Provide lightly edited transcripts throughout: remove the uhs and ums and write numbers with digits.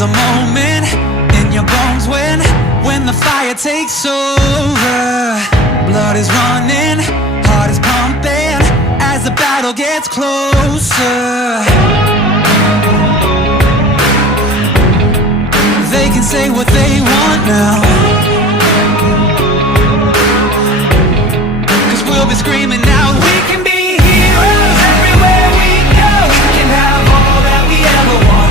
There's a moment in your bones when the fire takes over. Blood is running, heart is pumping as the battle gets closer. They can say what they want now, 'cause we'll be screaming out, we can be heroes everywhere we go. We can have all that we ever want.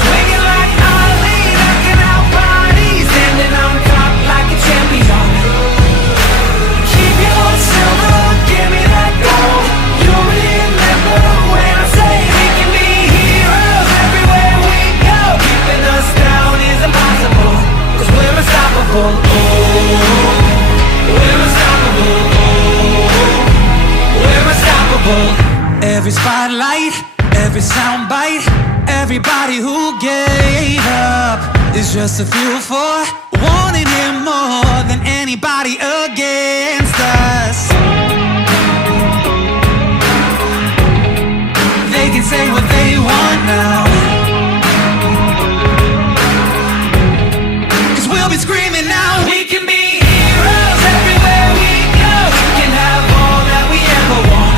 Swinging like Ali, knocking out bodies, standing on top like a champion. Keep your silver, give me that gold. You'll remember when I say we can be heroes everywhere we go. Keeping us down is impossible, 'cause we're unstoppable. Oh, we're unstoppable. We're unstoppable. Every spotlight, every soundbite, everybody who gave up is just a fuel for wanting him more than anybody against us. They can say what they want now, 'cause we'll be screaming now, we can be heroes everywhere we go. We can have all that we ever want.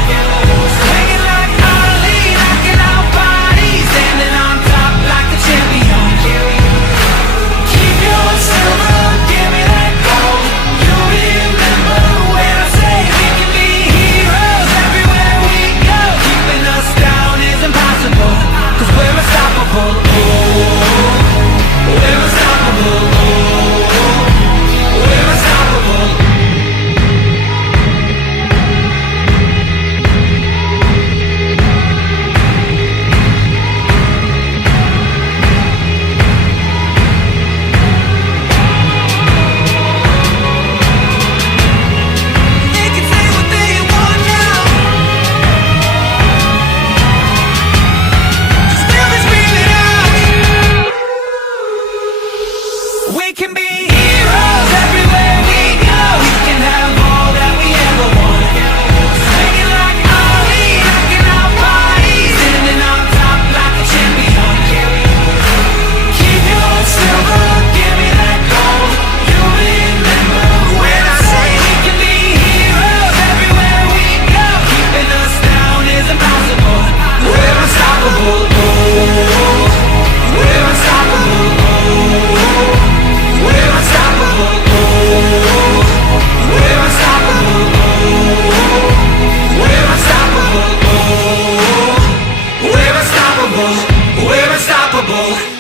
Swinging like Ali, knocking out bodies, standing on top like a champion. Keep your silver, give me that gold. You'll remember when I say we can be heroes everywhere we go. Keeping us down is impossible, 'cause we're unstoppable. Oh, we're unstoppable. Oh, we're unstoppable. They can say what they want now, 'cause we'll be screaming out, we can be heroes everywhere we go. We can have all that we ever want. Swinging like Ali, knocking out bodies, standing on top like a champion. Keep your silver, give me that gold. You'll remember when I say we can be heroes everywhere we go. Keeping us down is impossible. We're unstoppable. Oh, we're unstoppable. Oh, we're unstoppable. Oh, we're unstoppable. Oh, we're unstoppable. Oh, we're unstoppable. We're unstoppable.